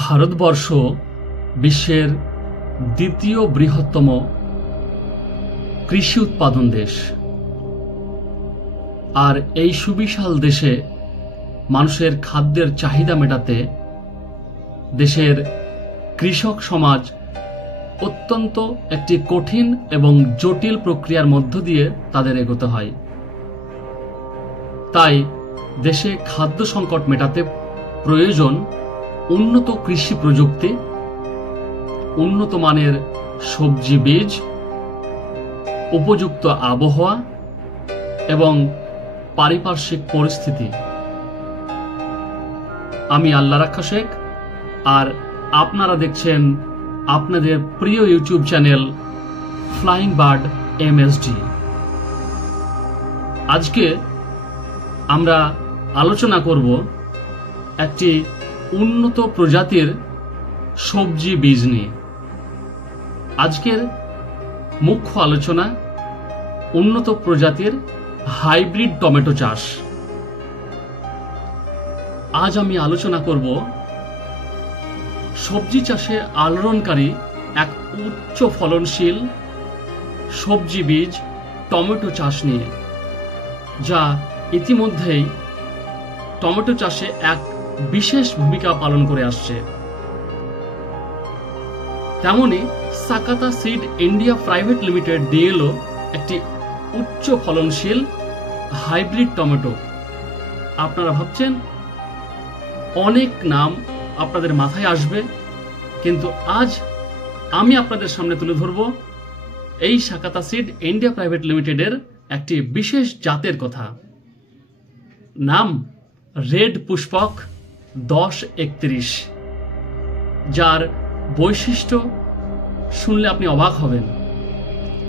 ভারতবর্ষ বিশ্বের দ্বিতীয় বৃহত্তম কৃষি উৎপাদন দেশ। আর এই সুবিশাল দেশে মানুষের খাদ্যের চাহিদা মেটাতে দেশের কৃষক সমাজ অত্যন্ত একটি কঠিন এবং জটিল প্রক্রিয়ার মধ্য দিয়ে তাদের এগোতে হয়। তাই দেশে খাদ্য সংকট মেটাতে প্রয়োজন উন্নত কৃষি প্রযুক্তি, উন্নত মানের সবজি বীজ, উপযুক্ত আবহাওয়া এবং পারিপার্শ্বিক পরিস্থিতি। আমি আল্লাহ রাখা শেখ, আর আপনারা দেখছেন আপনাদের প্রিয় YouTube channel flying bird MSD. আজকে আমরা আলোচনা করব একটি উন্নত প্রজাতির সবজি বীজ নিয়ে। আজকের মুখ্য আলোচনা উন্নত প্রজাতির হাইব্রিড টমেটো চাষ। আজ আমি আলোচনা করব সবজি চাষে আলোড়নকারী এক উচ্চ ফলনশীল সবজি বীজ টমেটো চাষ নিয়ে, যা ইতিমধ্যেই টমেটো চাষে এক বিশেষ ভূমিকা পালন করে আসছে। তেমনি সাকাতা সিড ইন্ডিয়া প্রাইভেট লিমিটেড দিয়ে এলো একটি উচ্চ ফলনশীল হাইব্রিড টমেটো। আপনারা ভাবছেন অনেক নাম আপনাদের মাথায় আসবে, কিন্তু আজ আমি আপনাদের সামনে তুলে ধরব এই সাকাতা সিড ইন্ডিয়া প্রাইভেট লিমিটেডের একটি বিশেষ জাতের কথা। নাম রেড পুষ্পক 1031, যার বৈশিষ্ট্য শুনলে আপনি অবাক হবেন।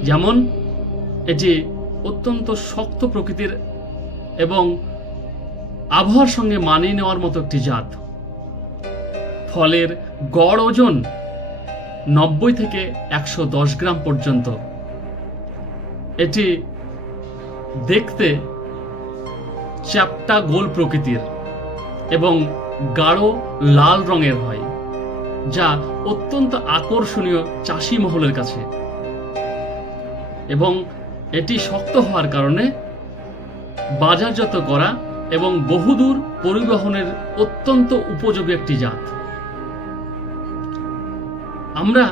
যেমন এটি অত্যন্ত শক্ত প্রকৃতির এবং আবহাওয়ার সঙ্গে মানিয়ে নেওয়ার মতো একটি জাত। ফলের গড় ওজন 90 থেকে 110 গ্রাম পর্যন্ত। এটি দেখতে চ্যাপ্টা গোল প্রকৃতির এবং গাঢ় লাল রঙের হয়, যা অত্যন্ত আকর্ষণীয় চাষি মহলের কাছে। এবং এটি শক্ত হওয়ার কারণে বাজারজাত করা এবং বহুদূর পরিবহনের অত্যন্ত উপযোগী একটি জাত। আমরা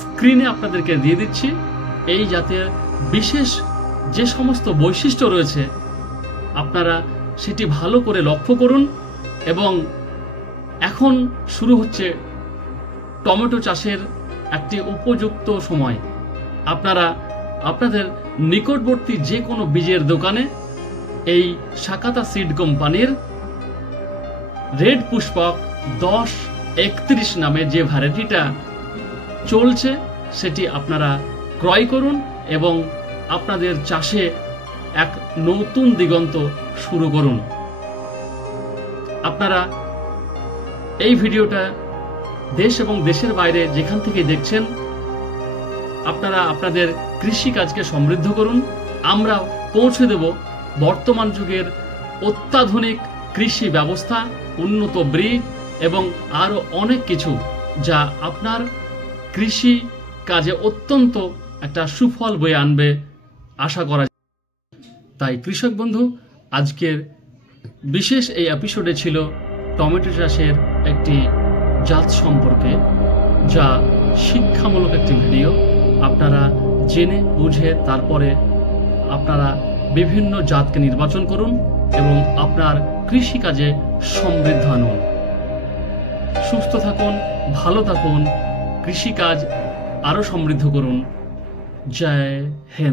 স্ক্রিনে আপনাদেরকে দিয়ে দিচ্ছি এই জাতের বিশেষ যে সমস্ত বৈশিষ্ট্য রয়েছে, আপনারা সেটি ভালো করে লক্ষ্য করুন। এবং এখন শুরু হচ্ছে টমেটো চাষের একটি উপযুক্ত সময়। আপনারা আপনাদের নিকটবর্তী যে কোনো বীজের দোকানে এই সাকাতা সিড কোম্পানির রেড পুষ্পক 1031 নামে যে ভ্যারাইটিটা চলছে সেটি আপনারা ক্রয় করুন এবং আপনাদের চাষে এক নতুন দিগন্ত শুরু করুন। আপনারা এই ভিডিওটা দেশ এবং দেশের বাইরে যেখান থেকে দেখছেন, আপনারা আপনাদের কৃষিকাজকে সমৃদ্ধ করুন। আমরা পৌঁছে দেব বর্তমান যুগের অত্যাধুনিক কৃষি ব্যবস্থা, উন্নত বীজ এবং আরও অনেক কিছু, যা আপনার কৃষি কাজে অত্যন্ত একটা সুফল বয়ে আনবে আশা করা। তাই কৃষক বন্ধু, আজকের বিশেষ এই এপিসোডে ছিল টমেটো চাষের একটি জাত সম্পর্কে, যা শিক্ষামূলক একটি ভিডিও। আপনারা জেনে বুঝে তারপরে আপনারা বিভিন্ন জাতকে নির্বাচন করুন এবং আপনার কৃষিকাজে সমৃদ্ধ আনুন। সুস্থ থাকুন, ভালো থাকুন, কৃষিকাজ আরও সমৃদ্ধ করুন। জয় হিন্দ।